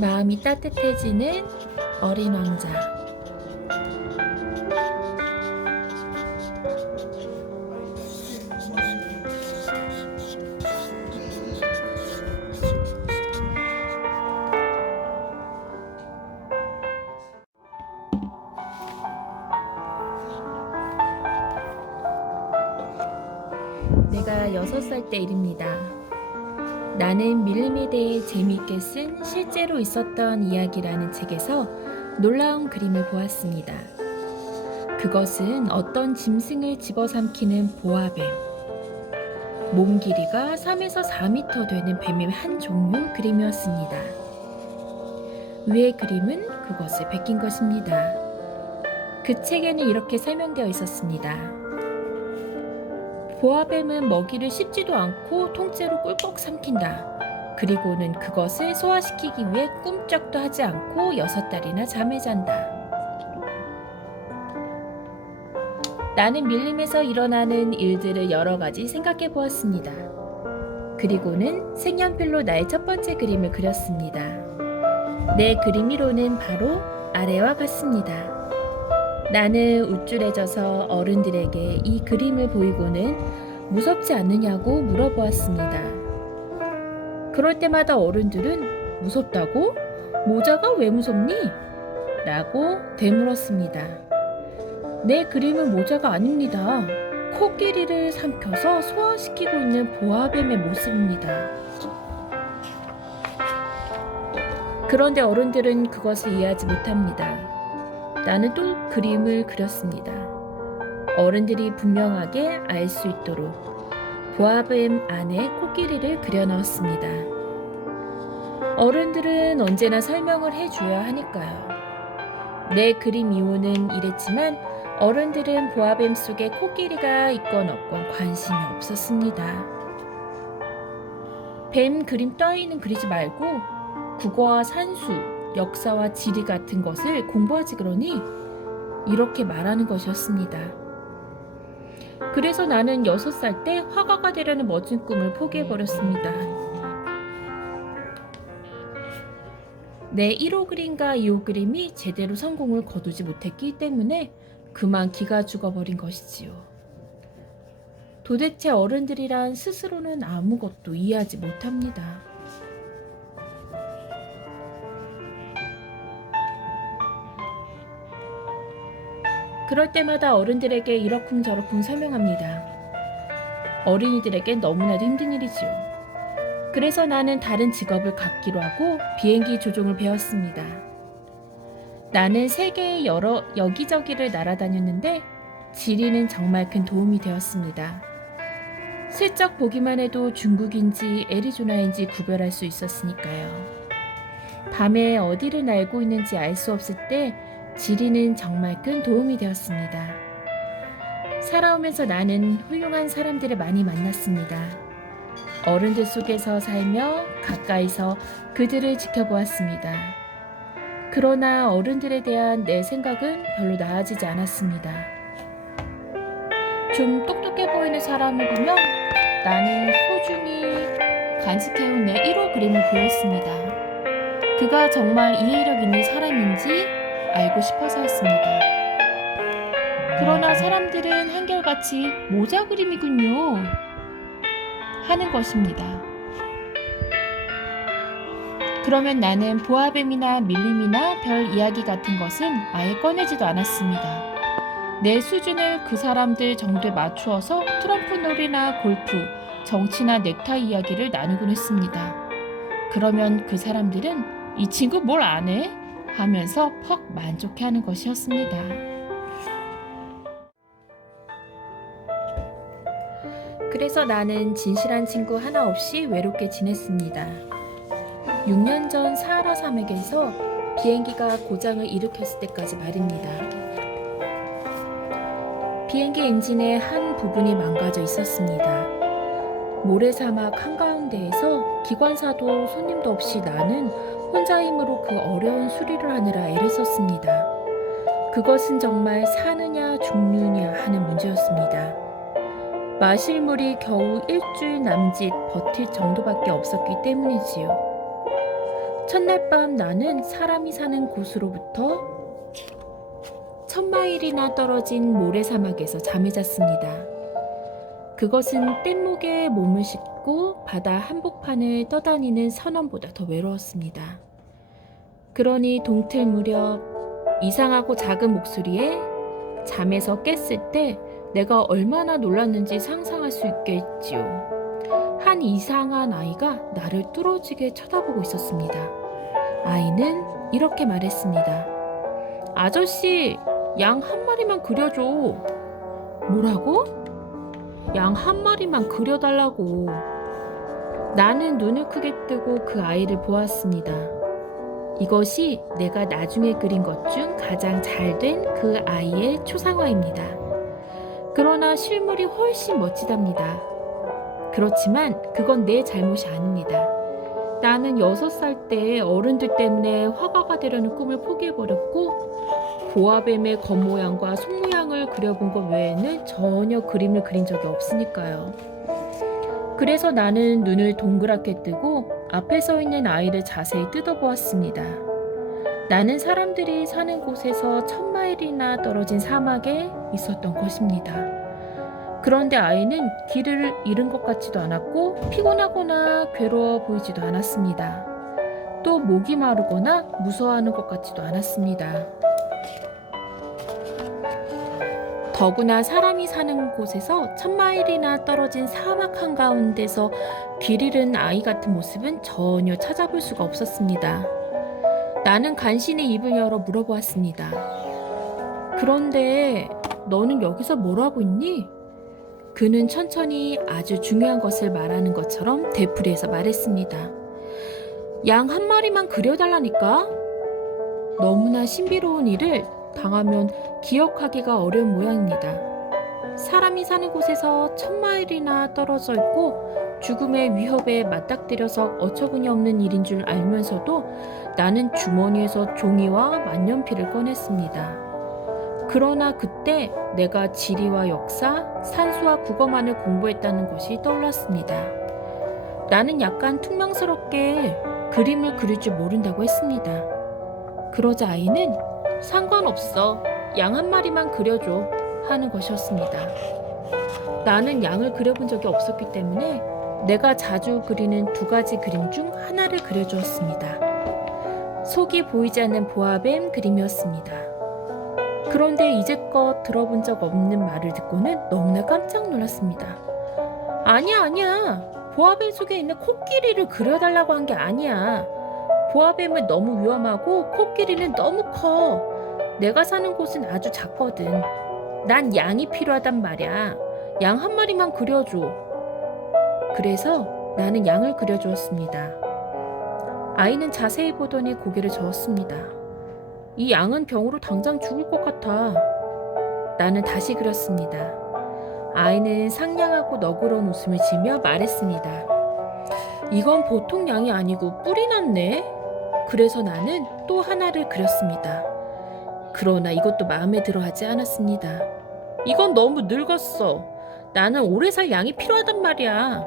마음이 따뜻해지는 어린 왕자. 내가 6살 때 일입니다. 나는 밀림에 대해 재미있게 쓴 실제로 있었던 이야기라는 책에서 놀라운 그림을 보았습니다. 그것은 어떤 짐승을 집어삼키는 보아뱀, 몸 길이가 3에서 4m 되는 뱀의 한 종류 그림이었습니다. 위의 그림은 그것을 베낀 것입니다. 그 책에는 이렇게 설명되어 있었습니다. 보아뱀은 먹이를 씹지도 않고 통째로 꿀꺽 삼킨다. 그리고는 그것을 소화시키기 위해 꿈쩍도 하지 않고 6달이나 잠을 잔다. 나는 밀림에서 일어나는 일들을 여러 가지 생각해 보았습니다. 그리고는 색연필로 나의 첫 번째 그림을 그렸습니다. 내 그림이로는 바로 아래와 같습니다. 나는 우쭐해져서 어른들에게 이 그림을 보이고는 무섭지 않느냐고 물어보았습니다. 그럴 때마다 어른들은 무섭다고? 모자가 왜 무섭니? 라고 되물었습니다. 내 그림은 모자가 아닙니다. 코끼리를 삼켜서 소화시키고 있는 보아뱀의 모습입니다. 그런데 어른들은 그것을 이해하지 못합니다. 나는 또 그림을 그렸습니다. 어른들이 분명하게 알 수 있도록 보아뱀 안에 코끼리를 그려 넣었습니다. 어른들은 언제나 설명을 해줘야 하니까요. 내 그림 이유는 이랬지만 어른들은 보아뱀 속에 코끼리가 있건 없건 관심이 없었습니다. 뱀 그림 따위는 그리지 말고 국어와 산수, 역사와 지리 같은 것을 공부하지 그러니 이렇게 말하는 것이었습니다. 그래서 나는 6살 때 화가가 되려는 멋진 꿈을 포기해버렸습니다. 내 1호 그림과 2호 그림이 제대로 성공을 거두지 못했기 때문에 그만 기가 죽어버린 것이지요. 도대체 어른들이란 스스로는 아무것도 이해하지 못합니다. 그럴 때마다 어른들에게 이러쿵저러쿵 설명합니다. 어린이들에겐 너무나도 힘든 일이지요. 그래서 나는 다른 직업을 갖기로 하고 비행기 조종을 배웠습니다. 나는 세계의 여기저기를 날아다녔는데 지리는 정말 큰 도움이 되었습니다. 슬쩍 보기만 해도 중국인지 애리조나인지 구별할 수 있었으니까요. 밤에 어디를 날고 있는지 알 수 없을 때 지리는 정말 큰 도움이 되었습니다. 살아오면서 나는 훌륭한 사람들을 많이 만났습니다. 어른들 속에서 살며 가까이서 그들을 지켜보았습니다. 그러나 어른들에 대한 내 생각은 별로 나아지지 않았습니다. 좀 똑똑해 보이는 사람을 보면 나는 소중히 간직해온 내 1호 그림을 보였습니다. 그가 정말 이해력 있는 사람인지 알고 싶어서였습니다. 그러나 사람들은 한결같이 모자 그림이군요 하는 것입니다. 그러면 나는 보아뱀이나 밀림이나 별 이야기 같은 것은 아예 꺼내지도 않았습니다. 내 수준을 그 사람들 정도에 맞추어서 트럼프 놀이나 골프, 정치나 넥타이 이야기를 나누곤 했습니다. 그러면 그 사람들은 이 친구 뭘 안 해? 하면서 퍽 만족해하는 것이었습니다. 그래서 나는 진실한 친구 하나 없이 외롭게 지냈습니다. 6년 전 사하라 사막에서 비행기가 고장을 일으켰을 때까지 말입니다. 비행기 엔진의 한 부분이 망가져 있었습니다. 모래사막 한가운데에서 기관사도 손님도 없이 나는 혼자 힘으로 그 어려운 수리를 하느라 애를 썼습니다. 그것은 정말 사느냐 죽느냐 하는 문제였습니다. 마실 물이 겨우 일주일 남짓 버틸 정도밖에 없었기 때문이지요. 첫날 밤 나는 사람이 사는 곳으로부터 1000마일이나 떨어진 모래사막에서 잠을 잤습니다. 그것은 뗏목에 몸을 싣고 바다 한복판을 떠다니는 선원보다 더 외로웠습니다. 그러니 동틀 무렵 이상하고 작은 목소리에 잠에서 깼을 때 내가 얼마나 놀랐는지 상상할 수 있겠지요. 한 이상한 아이가 나를 뚫어지게 쳐다보고 있었습니다. 아이는 이렇게 말했습니다. 아저씨, 양 한 마리만 그려줘. 뭐라고? 양 한 마리만 그려달라고. 나는 눈을 크게 뜨고 그 아이를 보았습니다. 이것이 내가 나중에 그린 것 중 가장 잘 된 그 아이의 초상화입니다. 그러나 실물이 훨씬 멋지답니다. 그렇지만 그건 내 잘못이 아닙니다. 나는 6살 때 어른들 때문에 화가가 되려는 꿈을 포기해버렸고 보아뱀의 겉모양과 속모양을 그려본 것 외에는 전혀 그림을 그린 적이 없으니까요. 그래서 나는 눈을 동그랗게 뜨고 앞에 서 있는 아이를 자세히 뜯어보았습니다. 나는 사람들이 사는 곳에서 1000마일이나 떨어진 사막에 있었던 것입니다. 그런데 아이는 길을 잃은 것 같지도 않았고 피곤하거나 괴로워 보이지도 않았습니다. 또 목이 마르거나 무서워하는 것 같지도 않았습니다. 더구나 사람이 사는 곳에서 1000마일이나 떨어진 사막 한가운데서 길 잃은 아이 같은 모습은 전혀 찾아볼 수가 없었습니다. 나는 간신히 입을 열어 물어보았습니다. 그런데 너는 여기서 뭘 하고 있니? 그는 천천히 아주 중요한 것을 말하는 것처럼 되풀이해서 말했습니다. 양 한 마리만 그려달라니까? 너무나 신비로운 일을 당하면 기억하기가 어려운 모양입니다. 사람이 사는 곳에서 1000마일이나 떨어져 있고 죽음의 위협에 맞닥뜨려서 어처구니 없는 일인 줄 알면서도 나는 주머니에서 종이와 만년필을 꺼냈습니다. 그러나 그때 내가 지리와 역사, 산수와 국어만을 공부했다는 것이 떠올랐습니다. 나는 약간 퉁명스럽게 그림을 그릴 줄 모른다고 했습니다. 그러자 아이는 상관없어. 양 한 마리만 그려줘 하는 것이었습니다. 나는 양을 그려본 적이 없었기 때문에 내가 자주 그리는 2가지 그림 중 하나를 그려주었습니다. 속이 보이지 않는 보아뱀 그림이었습니다. 그런데 이제껏 들어본 적 없는 말을 듣고는 너무나 깜짝 놀랐습니다. 아니야. 보아뱀 속에 있는 코끼리를 그려달라고 한 게 아니야. 보아뱀은 너무 위험하고 코끼리는 너무 커. 내가 사는 곳은 아주 작거든. 난 양이 필요하단 말이야. 양 한 마리만 그려줘. 그래서 나는 양을 그려주었습니다. 아이는 자세히 보더니 고개를 저었습니다. 이 양은 병으로 당장 죽을 것 같아. 나는 다시 그렸습니다. 아이는 상냥하고 너그러운 웃음을 지며 말했습니다. 이건 보통 양이 아니고 뿔이 났네. 그래서 나는 또 하나를 그렸습니다. 그러나 이것도 마음에 들어 하지 않았습니다. 이건 너무 늙었어. 나는 오래 살 양이 필요하단 말이야.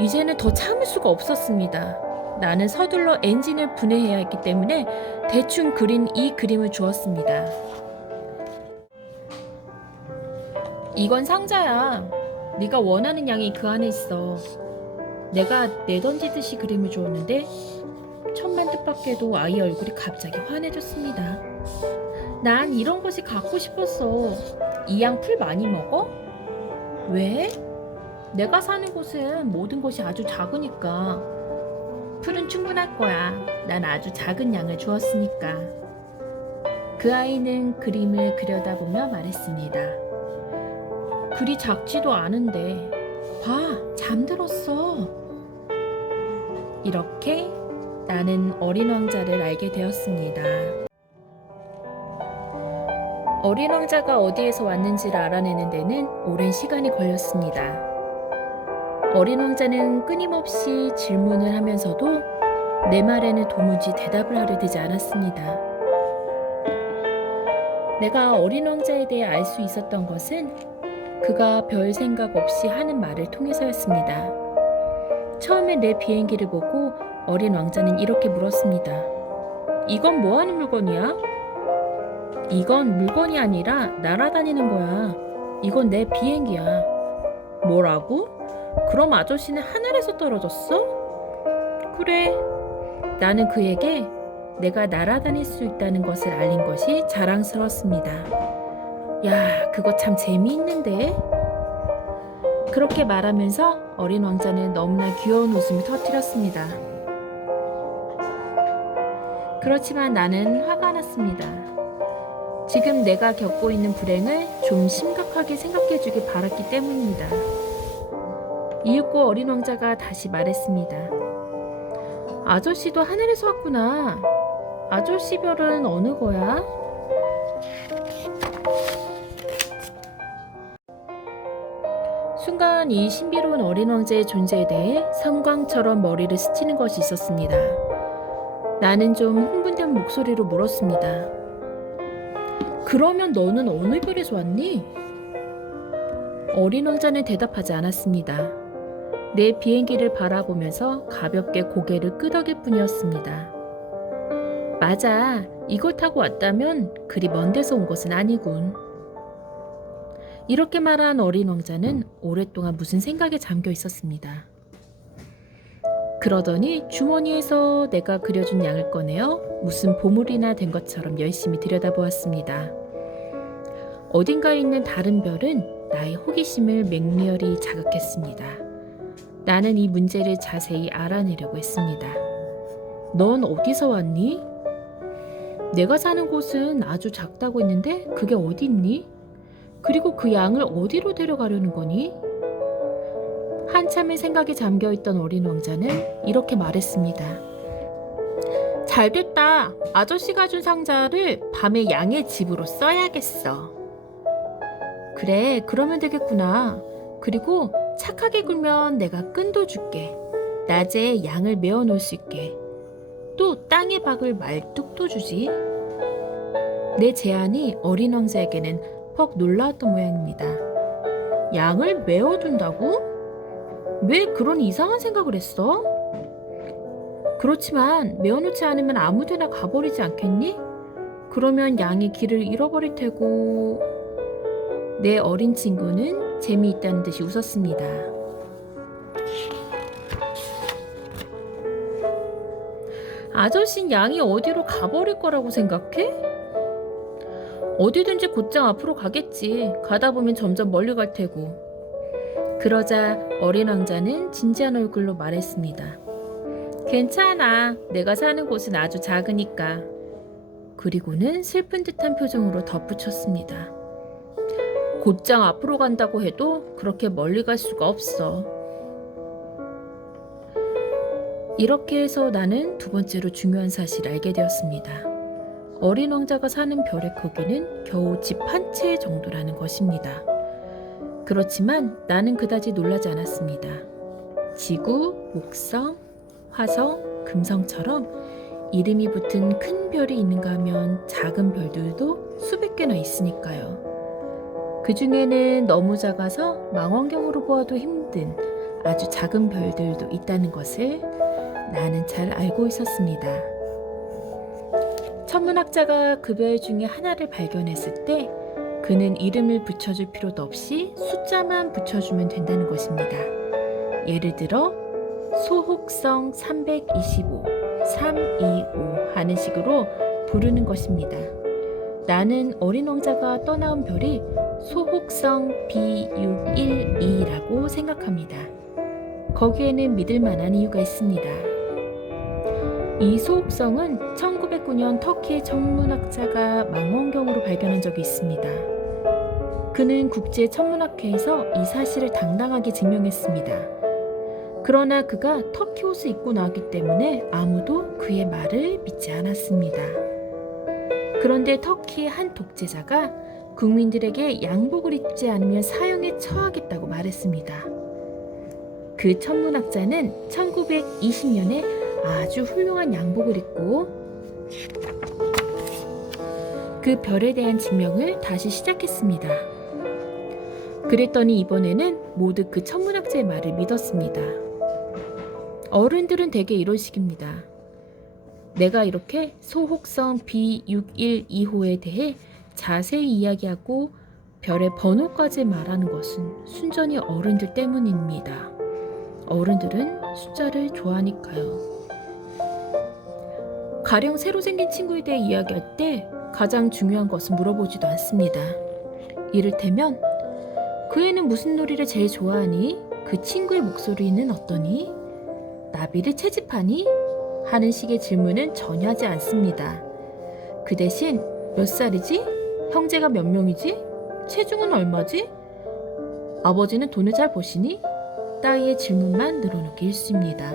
이제는 더 참을 수가 없었습니다. 나는 서둘러 엔진을 분해해야 했기 때문에 대충 그린 이 그림을 주었습니다. 이건 상자야. 네가 원하는 양이 그 안에 있어. 내가 내던지듯이 그림을 주었는데 천만 뜻밖에도 아이 얼굴이 갑자기 환해졌습니다. 난 이런 것이 갖고 싶었어. 이 양 풀 많이 먹어? 왜? 내가 사는 곳은 모든 것이 아주 작으니까. 풀은 충분할 거야. 난 아주 작은 양을 주었으니까. 그 아이는 그림을 그려다보며 말했습니다. 그리 작지도 않은데 봐, 잠들었어. 이렇게 나는 어린 왕자를 알게 되었습니다. 어린 왕자가 어디에서 왔는지를 알아내는 데는 오랜 시간이 걸렸습니다. 어린 왕자는 끊임없이 질문을 하면서도 내 말에는 도무지 대답을 하려 들지 않았습니다. 내가 어린 왕자에 대해 알 수 있었던 것은 그가 별 생각 없이 하는 말을 통해서였습니다. 처음에 내 비행기를 보고 어린 왕자는 이렇게 물었습니다. 이건 뭐 하는 물건이야? 이건 물건이 아니라 날아다니는 거야. 이건 내 비행기야. 뭐라고? 그럼 아저씨는 하늘에서 떨어졌어? 그래. 나는 그에게 내가 날아다닐 수 있다는 것을 알린 것이 자랑스러웠습니다. 야, 그거 참 재미있는데? 그렇게 말하면서 어린 왕자는 너무나 귀여운 웃음을 터뜨렸습니다. 그렇지만 나는 화가 났습니다. 지금 내가 겪고 있는 불행을 좀 심각하게 생각해주길 바랐기 때문입니다. 이윽고 어린 왕자가 다시 말했습니다. 아저씨도 하늘에서 왔구나. 아저씨 별은 어느 거야? 순간 이 신비로운 어린 왕자의 존재에 대해 섬광처럼 머리를 스치는 것이 있었습니다. 나는 좀 흥분된 목소리로 물었습니다. 그러면 너는 어느 별에서 왔니? 어린 왕자는 대답하지 않았습니다. 내 비행기를 바라보면서 가볍게 고개를 끄덕일 뿐이었습니다. 맞아, 이걸 타고 왔다면 그리 먼 데서 온 것은 아니군. 이렇게 말한 어린 왕자는 오랫동안 무슨 생각에 잠겨 있었습니다. 그러더니 주머니에서 내가 그려준 양을 꺼내어 무슨 보물이나 된 것처럼 열심히 들여다보았습니다. 어딘가에 있는 다른 별은 나의 호기심을 맹렬히 자극했습니다. 나는 이 문제를 자세히 알아내려고 했습니다. 넌 어디서 왔니? 내가 사는 곳은 아주 작다고 했는데 그게 어디 있니? 그리고 그 양을 어디로 데려가려는 거니? 한참의 생각에 잠겨있던 어린 왕자는 이렇게 말했습니다. 잘됐다. 아저씨가 준 상자를 밤에 양의 집으로 써야겠어. 그래, 그러면 되겠구나. 그리고 착하게 굴면 내가 끈도 줄게. 낮에 양을 메어 놓을 수 있게. 또 땅에 박을 말뚝도 주지. 내 제안이 어린 왕자에게는 퍽 놀라웠던 모양입니다. 양을 메어둔다고? 왜 그런 이상한 생각을 했어? 그렇지만 메어놓지 않으면 아무데나 가버리지 않겠니? 그러면 양이 길을 잃어버릴 테고... 내 어린 친구는 재미있다는 듯이 웃었습니다. 아저씨는 양이 어디로 가버릴 거라고 생각해? 어디든지 곧장 앞으로 가겠지. 가다 보면 점점 멀리 갈 테고. 그러자 어린 왕자는 진지한 얼굴로 말했습니다. 괜찮아. 내가 사는 곳은 아주 작으니까. 그리고는 슬픈 듯한 표정으로 덧붙였습니다. 곧장 앞으로 간다고 해도 그렇게 멀리 갈 수가 없어. 이렇게 해서 나는 두 번째로 중요한 사실을 알게 되었습니다. 어린 왕자가 사는 별의 크기는 겨우 집 한 채 정도라는 것입니다. 그렇지만 나는 그다지 놀라지 않았습니다. 지구, 목성, 화성, 금성처럼 이름이 붙은 큰 별이 있는가 하면 작은 별들도 수백 개나 있으니까요. 그 중에는 너무 작아서 망원경으로 보아도 힘든 아주 작은 별들도 있다는 것을 나는 잘 알고 있었습니다. 천문학자가 그 별 중에 하나를 발견했을 때 그는 이름을 붙여줄 필요도 없이 숫자만 붙여주면 된다는 것입니다. 예를 들어 소혹성 325, 325 하는 식으로 부르는 것입니다. 나는 어린 왕자가 떠나온 별이 소혹성 B612라고 생각합니다. 거기에는 믿을 만한 이유가 있습니다. 이 소혹성은 1909년 터키의 천문학자가 망원경으로 발견한 적이 있습니다. 그는 국제천문학회에서 이 사실을 당당하게 증명했습니다. 그러나 그가 터키 옷을 입고 나왔기 때문에 아무도 그의 말을 믿지 않았습니다. 그런데 터키의 한 독재자가 국민들에게 양복을 입지 않으면 사형에 처하겠다고 말했습니다. 그 천문학자는 1920년에 아주 훌륭한 양복을 입고 그 별에 대한 증명을 다시 시작했습니다. 그랬더니 이번에는 모두 그 천문학자의 말을 믿었습니다. 어른들은 대개 이런 식입니다. 내가 이렇게 소혹성 B612호에 대해 자세히 이야기하고 별의 번호까지 말하는 것은 순전히 어른들 때문입니다. 어른들은 숫자를 좋아하니까요. 가령 새로 생긴 친구에 대해 이야기할 때 가장 중요한 것은 물어보지도 않습니다. 이를테면 그 애는 무슨 놀이를 제일 좋아하니? 그 친구의 목소리는 어떠니? 나비를 채집하니? 하는 식의 질문은 전혀 하지 않습니다. 그 대신 몇 살이지? 형제가 몇 명이지? 체중은 얼마지? 아버지는 돈을 잘 버시니? 따위의 질문만 늘어놓기 일쑤입니다.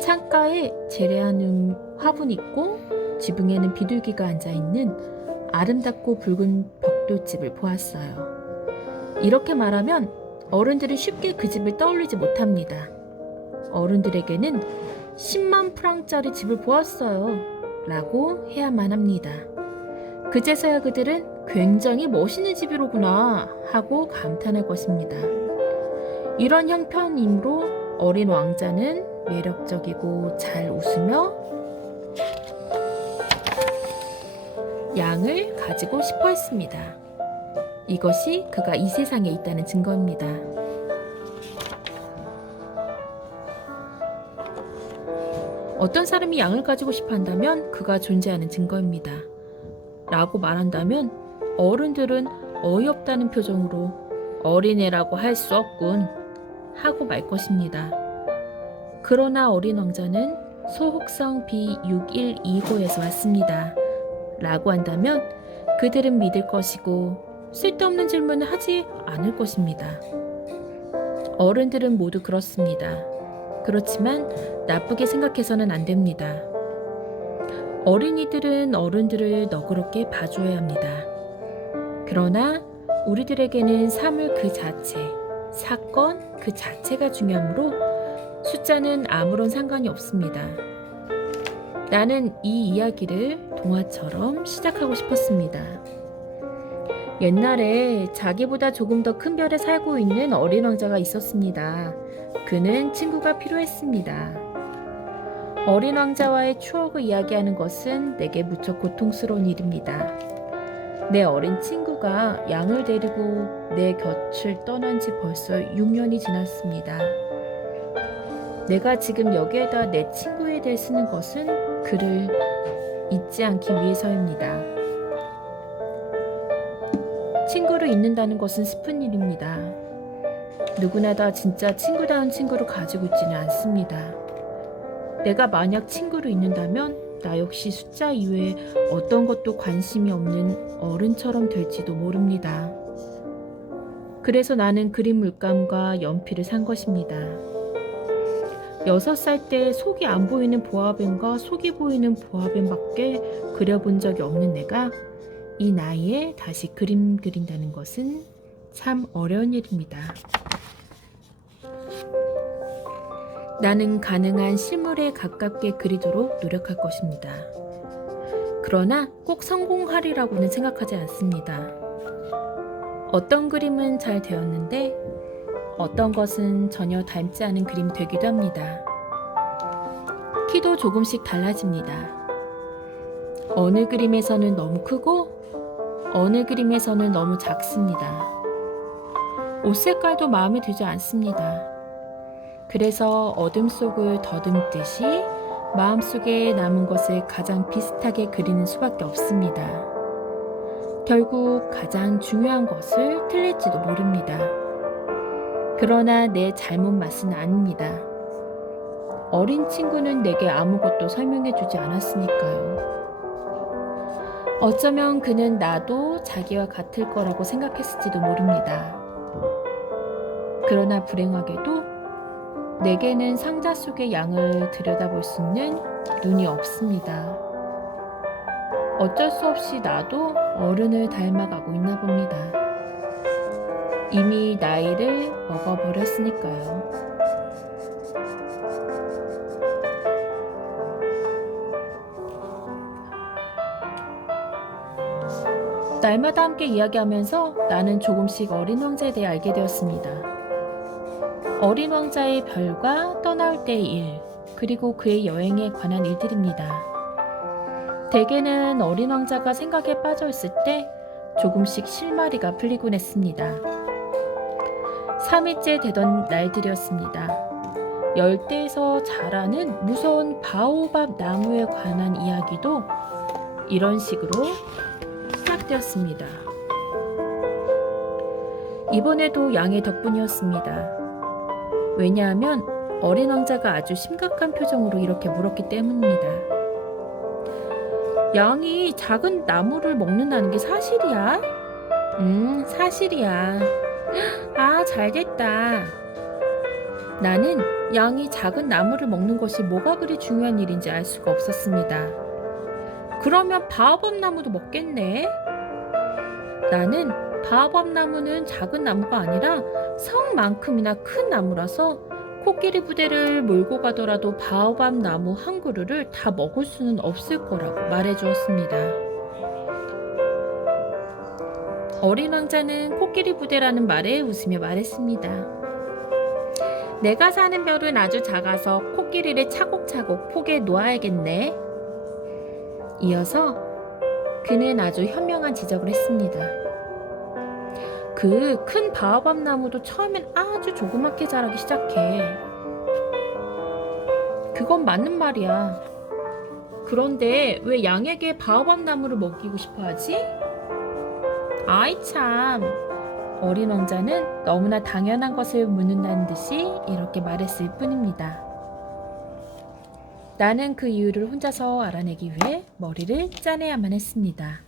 창가에 재래한 화분이 있고 지붕에는 비둘기가 앉아있는 아름답고 붉은 벽돌집을 보았어요. 이렇게 말하면 어른들은 쉽게 그 집을 떠올리지 못합니다. 어른들에게는 10만 프랑짜리 집을 보았어요 라고 해야만 합니다. 그제서야 그들은 굉장히 멋있는 집이로구나 하고 감탄할 것입니다. 이런 형편이므로 어린 왕자는 매력적이고 잘 웃으며 양을 가지고 싶어 했습니다. 이것이 그가 이 세상에 있다는 증거입니다. 어떤 사람이 양을 가지고 싶어 한다면 그가 존재하는 증거입니다. 라고 말한다면 어른들은 어이없다는 표정으로 어린애라고 할 수 없군 하고 말 것입니다. 그러나 어린 왕자는 소혹성 B612호에서 왔습니다. 라고 한다면 그들은 믿을 것이고 쓸데없는 질문을 하지 않을 것입니다. 어른들은 모두 그렇습니다. 그렇지만 나쁘게 생각해서는 안 됩니다. 어린이들은 어른들을 너그럽게 봐줘야 합니다. 그러나 우리들에게는 사물 그 자체, 사건 그 자체가 중요하므로 숫자는 아무런 상관이 없습니다. 나는 이 이야기를 동화처럼 시작하고 싶었습니다. 옛날에 자기보다 조금 더 큰 별에 살고 있는 어린 왕자가 있었습니다. 그는 친구가 필요했습니다. 어린 왕자와의 추억을 이야기하는 것은 내게 무척 고통스러운 일입니다. 내 어린 친구가 양을 데리고 내 곁을 떠난 지 벌써 6년이 지났습니다. 내가 지금 여기에다 내 친구에 대해 쓰는 것은 그를 잊지 않기 위해서입니다. 친구를 잊는다는 것은 슬픈 일입니다. 누구나 다 진짜 친구다운 친구를 가지고 있지는 않습니다. 내가 만약 친구를 잊는다면 나 역시 숫자 이외에 어떤 것도 관심이 없는 어른처럼 될지도 모릅니다. 그래서 나는 그림 물감과 연필을 산 것입니다. 6살 때 속이 안 보이는 보아뱀과 속이 보이는 보아뱀밖에 그려본 적이 없는 내가 이 나이에 다시 그림 그린다는 것은 참 어려운 일입니다. 나는 가능한 실물에 가깝게 그리도록 노력할 것입니다. 그러나 꼭 성공하리라고는 생각하지 않습니다. 어떤 그림은 잘 되었는데 어떤 것은 전혀 닮지 않은 그림이 되기도 합니다. 키도 조금씩 달라집니다. 어느 그림에서는 너무 크고 어느 그림에서는 너무 작습니다. 옷 색깔도 마음에 들지 않습니다. 그래서 어둠 속을 더듬듯이 마음속에 남은 것을 가장 비슷하게 그리는 수밖에 없습니다. 결국 가장 중요한 것을 틀릴지도 모릅니다. 그러나 내 잘못 맛은 아닙니다. 어린 친구는 내게 아무것도 설명해 주지 않았으니까요. 어쩌면 그는 나도 자기와 같을 거라고 생각했을지도 모릅니다. 그러나 불행하게도 내게는 상자 속의 양을 들여다볼 수 있는 눈이 없습니다. 어쩔 수 없이 나도 어른을 닮아가고 있나 봅니다. 이미 나이를 먹어버렸으니까요. 날마다 함께 이야기하면서 나는 조금씩 어린 왕자에 대해 알게 되었습니다. 어린 왕자의 별과 떠나올 때의 일, 그리고 그의 여행에 관한 일들입니다. 대개는 어린 왕자가 생각에 빠져 있을 때 조금씩 실마리가 풀리곤 했습니다. 3일째 되던 날들이었습니다. 열대에서 자라는 무서운 바오밥 나무에 관한 이야기도 이런 식으로 시작되었습니다. 이번에도 양의 덕분이었습니다. 왜냐하면 어린 왕자가 아주 심각한 표정으로 이렇게 물었기 때문입니다. 양이 작은 나무를 먹는다는 게 사실이야? 사실이야. 아, 잘됐다. 나는 양이 작은 나무를 먹는 것이 뭐가 그리 중요한 일인지 알 수가 없었습니다. 그러면 바오밥 나무도 먹겠네? 나는 바오밥 나무는 작은 나무가 아니라 성만큼이나 큰 나무라서 코끼리 부대를 몰고 가더라도 바오밥 나무 한 그루를 다 먹을 수는 없을 거라고 말해주었습니다. 어린 왕자는 코끼리 부대라는 말에 웃으며 말했습니다. 내가 사는 별은 아주 작아서 코끼리를 차곡차곡 포개에 놓아야겠네. 이어서 그는 아주 현명한 지적을 했습니다. 그 큰 바오밥 나무도 처음엔 아주 조그맣게 자라기 시작해. 그건 맞는 말이야. 그런데 왜 양에게 바오밥 나무를 먹이고 싶어 하지? 아이 참. 어린 왕자는 너무나 당연한 것을 묻는다는 듯이 이렇게 말했을 뿐입니다. 나는 그 이유를 혼자서 알아내기 위해 머리를 짜내야만 했습니다.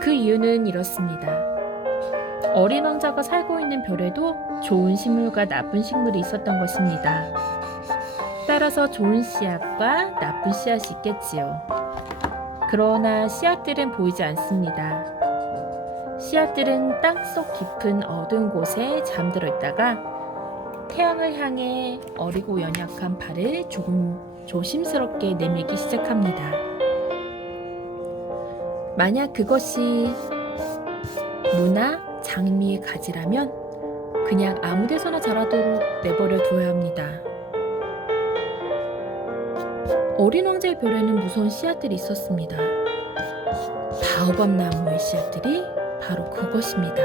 그 이유는 이렇습니다. 어린 왕자가 살고 있는 별에도 좋은 식물과 나쁜 식물이 있었던 것입니다. 따라서 좋은 씨앗과 나쁜 씨앗이 있겠지요. 그러나 씨앗들은 보이지 않습니다. 씨앗들은 땅속 깊은 어두운 곳에 잠들어 있다가 태양을 향해 어리고 연약한 발을 조금 조심스럽게 내밀기 시작합니다. 만약 그것이 무나 장미의 가지라면 그냥 아무 데서나 자라도록 내버려 두어야 합니다. 어린 왕자의 별에는 무서운 씨앗들이 있었습니다. 바오밥 나무의 씨앗들이 바로 그것입니다.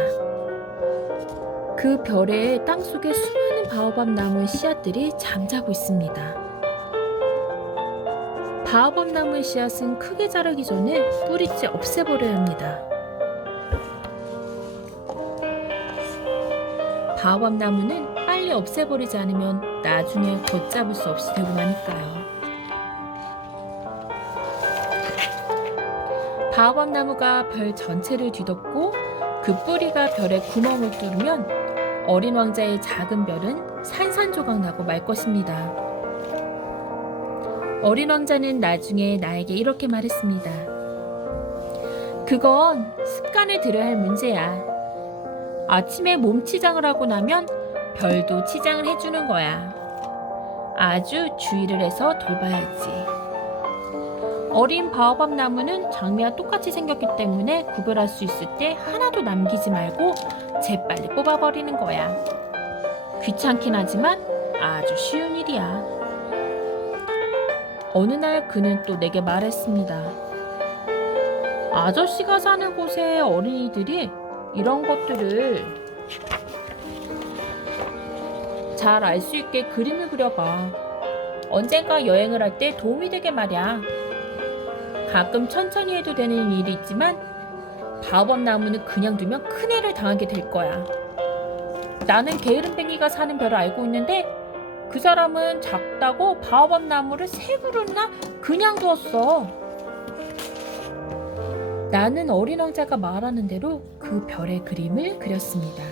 그 별의 땅속에 수많은 바오밥 나무의 씨앗들이 잠자고 있습니다. 바오밥 나무의 씨앗은 크게 자라기 전에 뿌리째 없애버려야 합니다. 바오밥 나무는 빨리 없애버리지 않으면 나중에 걷잡을 수 없이 되고 마니까요. 바오밥 나무가 별 전체를 뒤덮고 그 뿌리가 별의 구멍을 뚫으면 어린 왕자의 작은 별은 산산조각 나고 말 것입니다. 어린 왕자는 나중에 나에게 이렇게 말했습니다. 그건 습관을 들여야 할 문제야. 아침에 몸 치장을 하고 나면 별도 치장을 해주는 거야. 아주 주의를 해서 돌봐야지. 어린 바오밥 나무는 장미와 똑같이 생겼기 때문에 구별할 수 있을 때 하나도 남기지 말고 재빨리 뽑아버리는 거야. 귀찮긴 하지만 아주 쉬운 일이야. 어느 날 그는 또 내게 말했습니다. 아저씨가 사는 곳의 어린이들이 이런 것들을 잘 알 수 있게 그림을 그려봐. 언젠가 여행을 할 때 도움이 되게 말이야. 가끔 천천히 해도 되는 일이 있지만 바오밥 나무는 그냥 두면 큰애를 당하게 될 거야. 나는 게으름뱅이가 사는 별을 알고 있는데 그 사람은 작다고 바오밥 나무를 3그루나 그냥 두었어. 나는 어린 왕자가 말하는 대로 그 별의 그림을 그렸습니다.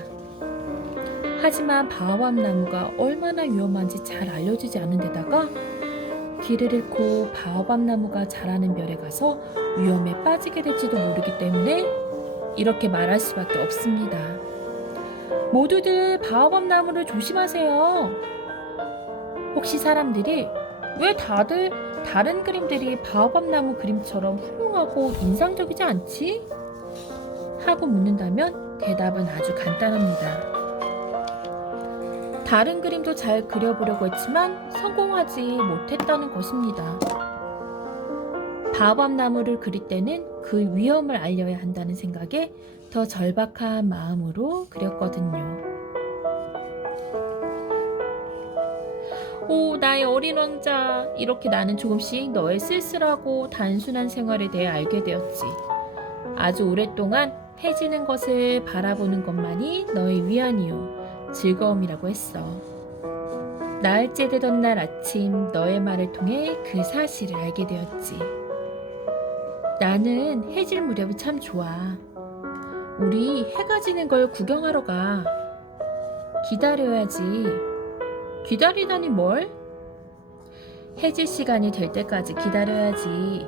하지만 바오밥 나무가 얼마나 위험한지 잘 알려지지 않은 데다가 길을 잃고 바오밥 나무가 자라는 별에 가서 위험에 빠지게 될지도 모르기 때문에 이렇게 말할 수밖에 없습니다. 모두들 바오밥 나무를 조심하세요. 혹시 사람들이 왜 다들 다른 그림들이 바오밥 나무 그림처럼 훌륭하고 인상적이지 않지? 하고 라고 묻는다면 대답은 아주 간단합니다. 다른 그림도 잘 그려보려고 했지만 성공하지 못했다는 것입니다. 바오밥나무를 그릴 때는 그 위험을 알려야 한다는 생각에 더 절박한 마음으로 그렸거든요. 오, 나의 어린 왕자. 이렇게 나는 조금씩 너의 쓸쓸하고 단순한 생활에 대해 알게 되었지. 아주 오랫동안 해지는 것을 바라보는 것만이 너의 위안이요, 즐거움이라고 했어. 나흘째 되던 날 아침 너의 말을 통해 그 사실을 알게 되었지. 나는 해질 무렵이 참 좋아. 우리 해가 지는 걸 구경하러 가. 기다려야지. 기다리다니 뭘? 해질 시간이 될 때까지 기다려야지.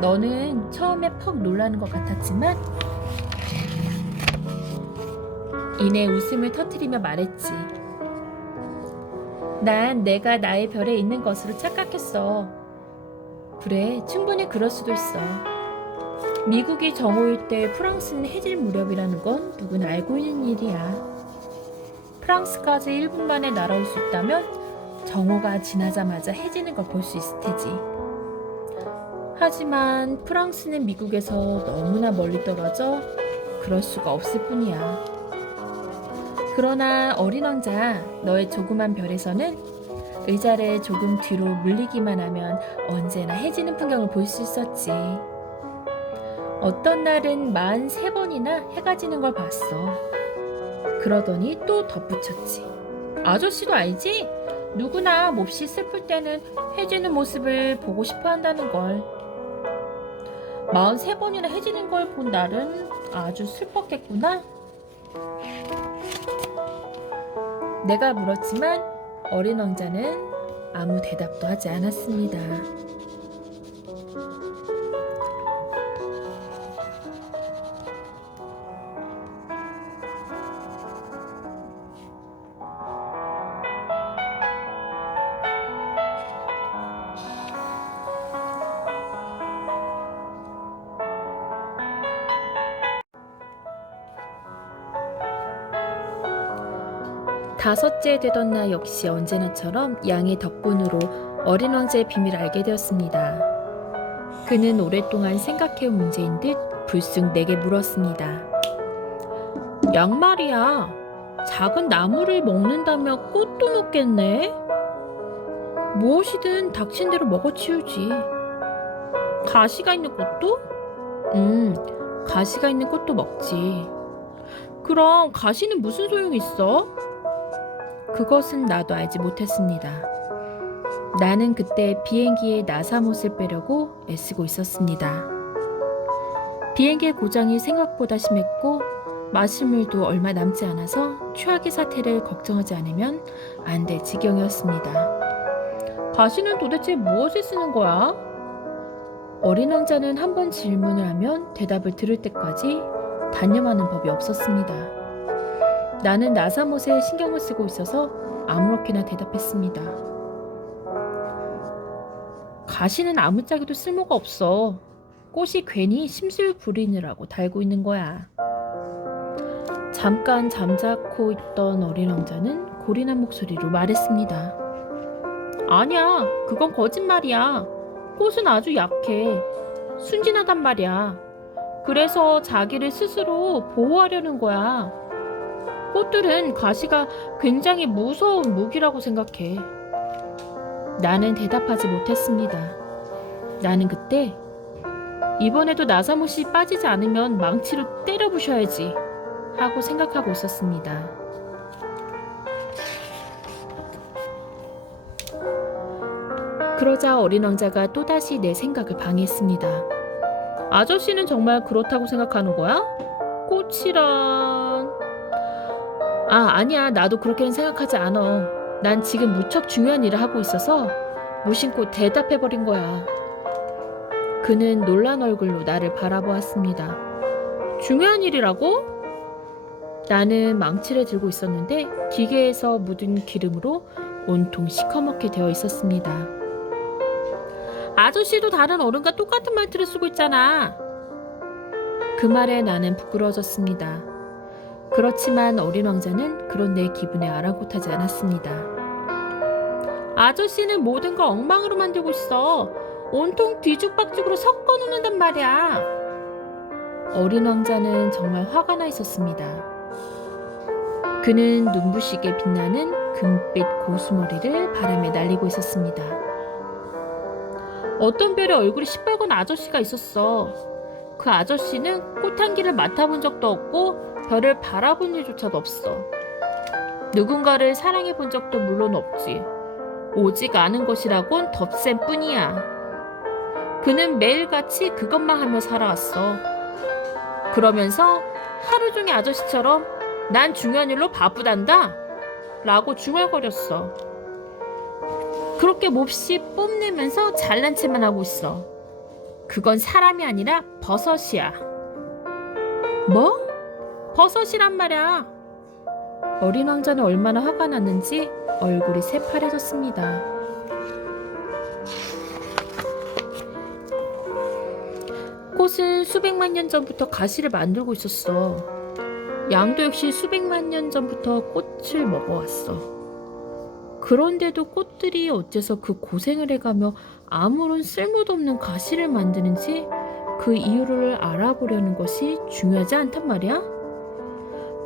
너는 처음에 퍽 놀라는 것 같았지만 이내 웃음을 터뜨리며 말했지. 난 내가 나의 별에 있는 것으로 착각했어. 그래, 충분히 그럴 수도 있어. 미국이 정오일 때 프랑스는 해질 무렵이라는 건 누구나 알고 있는 일이야. 프랑스까지 1분 만에 날아올 수 있다면 정오가 지나자마자 해지는 걸 볼 수 있을 테지. 하지만 프랑스는 미국에서 너무나 멀리 떨어져 그럴 수가 없을 뿐이야. 그러나 어린 왕자, 너의 조그만 별에서는 의자를 조금 뒤로 물리기만 하면 언제나 해지는 풍경을 볼 수 있었지. 어떤 날은 43번이나 해가 지는 걸 봤어. 그러더니 또 덧붙였지. 아저씨도 알지? 누구나 몹시 슬플 때는 해지는 모습을 보고 싶어 한다는 걸. 43번이나 해지는 걸 본 날은 아주 슬펐겠구나. 내가 물었지만 어린 왕자는 아무 대답도 하지 않았습니다. 다섯째 되던 날 역시 언제나처럼 양의 덕분으로 어린 왕자의 비밀을 알게 되었습니다. 그는 오랫동안 생각해온 문제인 듯 불쑥 내게 물었습니다. 양 말이야, 작은 나무를 먹는다며 꽃도 먹겠네? 무엇이든 닥친 대로 먹어치우지. 가시가 있는 꽃도? 가시가 있는 꽃도 먹지. 그럼 가시는 무슨 소용이 있어? 그것은 나도 알지 못했습니다. 나는 그때 비행기에 나사못을 빼려고 애쓰고 있었습니다. 비행기의 고장이 생각보다 심했고 마실 물도 얼마 남지 않아서 최악의 사태를 걱정하지 않으면 안 될 지경이었습니다. 가시는 도대체 무엇에 쓰는 거야? 어린 왕자는 한 번 질문을 하면 대답을 들을 때까지 단념하는 법이 없었습니다. 나는 나사못에 신경을 쓰고 있어서 아무렇게나 대답했습니다. 가시는 아무짝에도 쓸모가 없어. 꽃이 괜히 심술 부리느라고 달고 있는 거야. 잠깐 잠자코 있던 어린 왕자는 고린한 목소리로 말했습니다. 아니야, 그건 거짓말이야. 꽃은 아주 약해. 순진하단 말이야. 그래서 자기를 스스로 보호하려는 거야. 꽃들은 가시가 굉장히 무서운 무기라고 생각해. 나는 대답하지 못했습니다. 나는 그때 이번에도 나사못이 빠지지 않으면 망치로 때려 부셔야지 하고 생각하고 있었습니다. 그러자 어린 왕자가 또다시 내 생각을 방해했습니다. 아저씨는 정말 그렇다고 생각하는 거야? 꽃이란... 아니야. 나도 그렇게는 생각하지 않아. 난 지금 무척 중요한 일을 하고 있어서 무심코 대답해버린 거야. 그는 놀란 얼굴로 나를 바라보았습니다. 중요한 일이라고? 나는 망치를 들고 있었는데 기계에서 묻은 기름으로 온통 시커멓게 되어 있었습니다. 아저씨도 다른 어른과 똑같은 말투를 쓰고 있잖아. 그 말에 나는 부끄러워졌습니다. 그렇지만 어린 왕자는 그런 내 기분에 아랑곳하지 않았습니다. 아저씨는 모든 걸 엉망으로 만들고 있어. 온통 뒤죽박죽으로 섞어 놓는단 말이야. 어린 왕자는 정말 화가 나 있었습니다. 그는 눈부시게 빛나는 금빛 고수머리를 바람에 날리고 있었습니다. 어떤 별의 얼굴이 시뻘건 아저씨가 있었어. 그 아저씨는 꽃향기를 맡아본 적도 없고 별을 바라본 일조차도 없어. 누군가를 사랑해 본 적도 물론 없지. 오직 아는 것이라곤 덧셈 뿐이야. 그는 매일같이 그것만 하며 살아왔어. 그러면서 하루 종일 아저씨처럼 난 중요한 일로 바쁘단다 라고 중얼거렸어. 그렇게 몹시 뽐내면서 잘난 체만 하고 있어. 그건 사람이 아니라 버섯이야. 뭐? 버섯이란 말이야. 어린 왕자는 얼마나 화가 났는지 얼굴이 새파래졌습니다. 꽃은 수백만 년 전부터 가시를 만들고 있었어. 양도 역시 수백만 년 전부터 꽃을 먹어왔어. 그런데도 꽃들이 어째서 그 고생을 해가며 아무런 쓸모도 없는 가시를 만드는지 그 이유를 알아보려는 것이 중요하지 않단 말이야?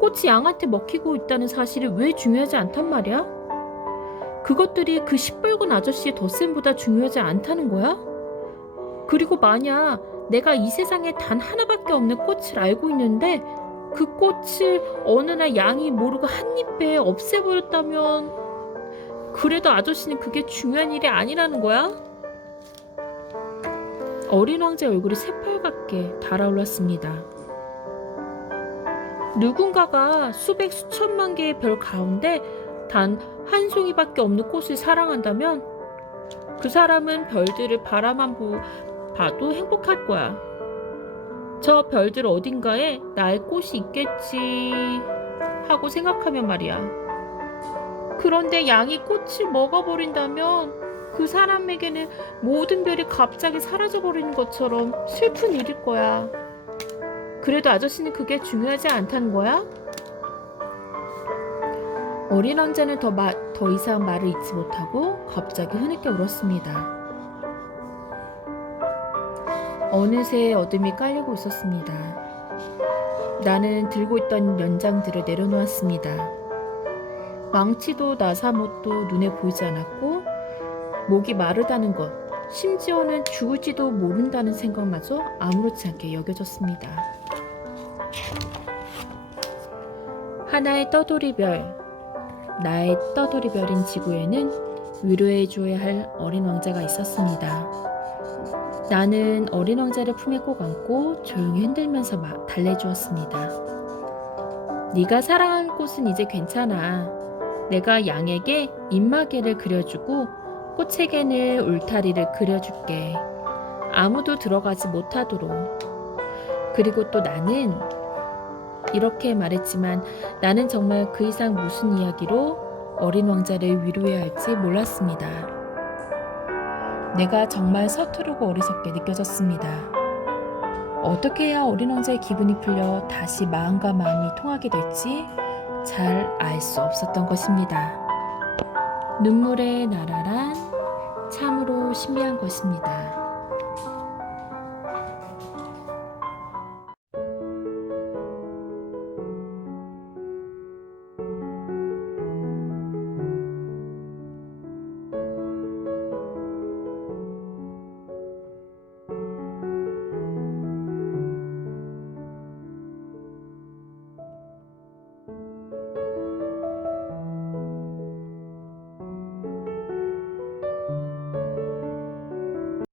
꽃이 양한테 먹히고 있다는 사실이 왜 중요하지 않단 말이야? 그것들이 그 시뻘건 아저씨의 덧셈보다 중요하지 않다는 거야? 그리고 만약 내가 이 세상에 단 하나밖에 없는 꽃을 알고 있는데 그 꽃을 어느 날 양이 모르고 한 입에 없애버렸다면 그래도 아저씨는 그게 중요한 일이 아니라는 거야? 어린 왕자의 얼굴이 새빨갛게 달아올랐습니다. 누군가가 수백 수천만 개의 별 가운데 단 한 송이밖에 없는 꽃을 사랑한다면 그 사람은 별들을 바라만 봐도 행복할 거야. 저 별들 어딘가에 나의 꽃이 있겠지 하고 생각하면 말이야. 그런데 양이 꽃을 먹어버린다면 그 사람에게는 모든 별이 갑자기 사라져버리는 것처럼 슬픈 일일 거야. 그래도 아저씨는 그게 중요하지 않다는 거야? 어린 왕자는 더 이상 말을 잇지 못하고 갑자기 흐느껴 울었습니다. 어느새 어둠이 깔리고 있었습니다. 나는 들고 있던 연장들을 내려놓았습니다. 망치도 나사못도 눈에 보이지 않았고 목이 마르다는 것, 심지어는 죽을지도 모른다는 생각마저 아무렇지 않게 여겨졌습니다. 하나의 떠돌이별, 나의 떠돌이별인 지구에는 위로해줘야 할 어린 왕자가 있었습니다. 나는 어린 왕자를 품에 꼭 안고 조용히 흔들면서 달래주었습니다. 네가 사랑하는 꽃은 이제 괜찮아. 내가 양에게 입마개를 그려주고 꽃에게는 울타리를 그려줄게. 아무도 들어가지 못하도록. 그리고 또 나는 이렇게 말했지만 나는 정말 그 이상 무슨 이야기로 어린 왕자를 위로해야 할지 몰랐습니다. 내가 정말 서투르고 어리석게 느껴졌습니다. 어떻게 해야 어린 왕자의 기분이 풀려 다시 마음과 마음이 통하게 될지 잘 알 수 없었던 것입니다. 눈물의 나라란 참으로 신비한 것입니다.